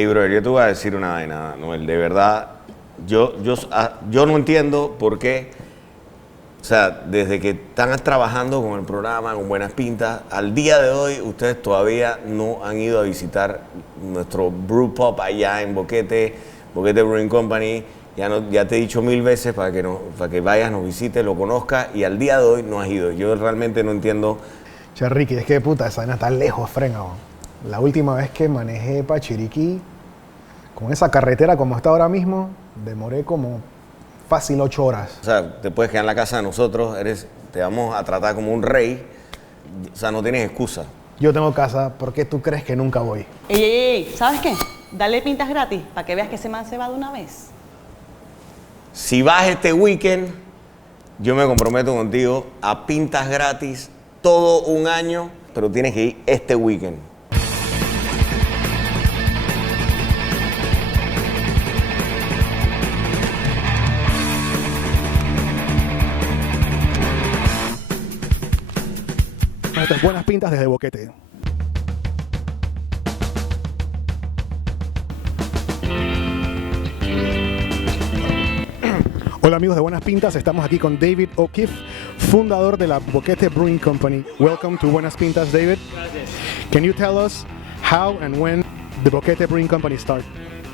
Hey, brother, yo te voy a decir una vaina, Noel. De verdad, yo no entiendo por qué, o sea, desde que están trabajando con el programa, con Buenas Pintas, al día de hoy ustedes todavía no han ido a visitar nuestro Brew Pub allá en Boquete Brewing Company. Ya te he dicho 1000 veces para que vayas, nos visites, lo conozcas, y al día de hoy no has ido. Yo realmente no entiendo. Chiriquí, es que puta, esa vaina está lejos, frenado. La última vez que manejé para Chiriquí, con esa carretera como está ahora mismo, demoré como fácil 8 horas. O sea, te puedes quedar en la casa de nosotros, te vamos a tratar como un rey, o sea, no tienes excusa. Yo tengo casa, ¿por qué tú crees que nunca voy? Ey, ¿sabes qué? Dale pintas gratis para que veas que ese man se va de una vez. Si vas este weekend, yo me comprometo contigo a pintas gratis todo un año, pero tienes que ir este weekend. Estas Buenas Pintas desde Boquete. Hola amigos de Buenas Pintas, estamos aquí con David O'Keefe, fundador de la Boquete Brewing Company. Welcome to Buenas Pintas, David. Gracias. Can you tell us how and when the Boquete Brewing Company started?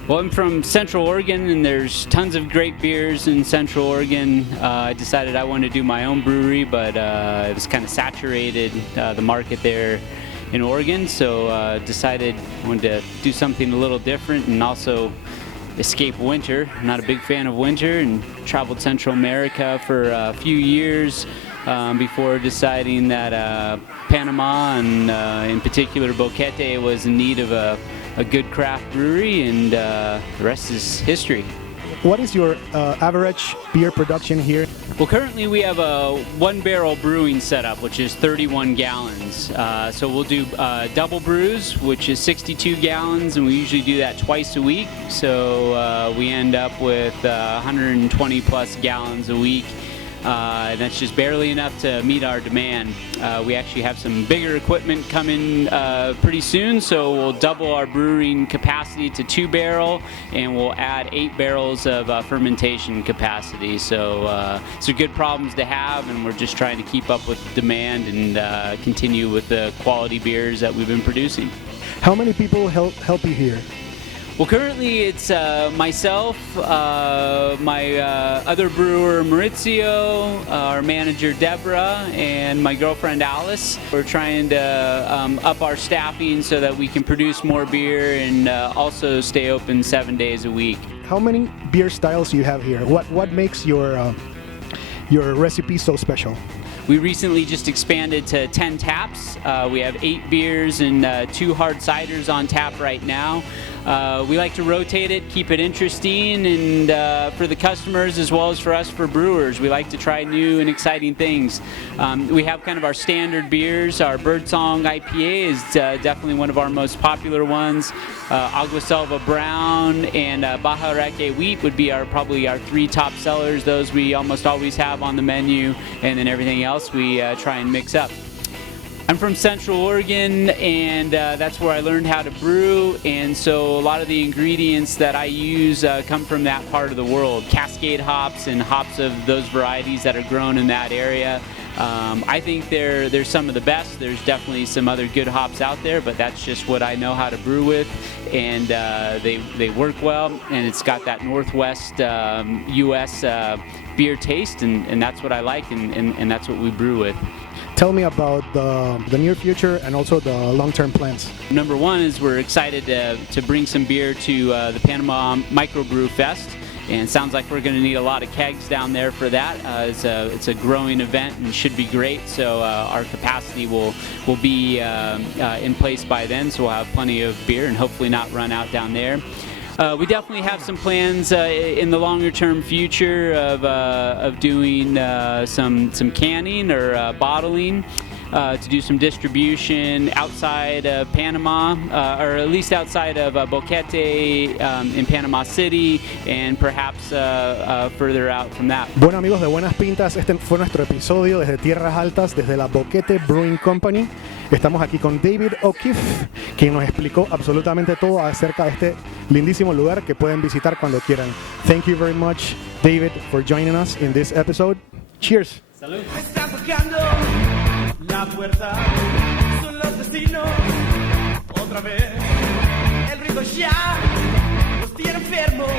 Well, I'm from Central Oregon, and there's tons of great beers in Central Oregon. I decided I wanted to do my own brewery, but it was kind of saturated, the market there in Oregon, so decided I wanted to do something a little different and also escape winter. I'm not a big fan of winter, and traveled Central America for a few years before deciding that Panama and in particular Boquete was in need of a good craft brewery, and the rest is history. What is your average beer production here? Well, currently we have a 1-barrel brewing setup, which is 31 gallons. So we'll do double brews, which is 62 gallons, and we usually do that twice a week. So we end up with 120 plus gallons a week. And that's just barely enough to meet our demand. We actually have some bigger equipment coming pretty soon, so we'll double our brewing capacity to 2-barrel, and we'll add 8 barrels of fermentation capacity. So it's a good problems to have, and we're just trying to keep up with demand and continue with the quality beers that we've been producing. How many people help you here? Well, currently it's myself, my other brewer Maurizio, our manager Deborah, and my girlfriend Alice. We're trying to up our staffing so that we can produce more beer and also stay open 7 days a week. How many beer styles do you have here? What makes your recipe so special? We recently just expanded to 10 taps. We have 8 beers and 2 hard ciders on tap right now. We like to rotate it, keep it interesting, and for the customers as well as for us for brewers, we like to try new and exciting things. We have kind of our standard beers. Our Birdsong IPA is definitely one of our most popular ones. Agua Selva Brown and Baja Reque Wheat would be probably our 3 top sellers. Those we almost always have on the menu, and then everything else we try and mix up. I'm from Central Oregon, and that's where I learned how to brew, and so a lot of the ingredients that I use come from that part of the world. Cascade hops and hops of those varieties that are grown in that area. I think they're some of the best. There's definitely some other good hops out there, but that's just what I know how to brew with, and they work well, and it's got that Northwest U.S. beer taste, and that's what I like, and that's what we brew with. Tell me about the near future and also the long-term plans. Number one is we're excited to bring some beer to the Panama Microbrew Fest, and it sounds like we're going to need a lot of kegs down there for that. It's a growing event and should be great, so our capacity will be in place by then, so we'll have plenty of beer and hopefully not run out down there. We definitely have some plans in the longer term future of doing some canning or bottling to do some distribution outside of Panama, or at least outside of Boquete in Panama City, and perhaps further out from that. Bueno amigos de Buenas Pintas, este fue nuestro episodio desde Tierras Altas, desde la Boquete Brewing Company. Estamos aquí con David O'Keefe, quien nos explicó absolutamente todo acerca de este lindísimo lugar que pueden visitar cuando quieran. Thank you very much, David, for joining us in this episode. Cheers. Salud. Me están tocando la puerta, son los vecinos, otra vez. El ruido ya los tiene enfermos.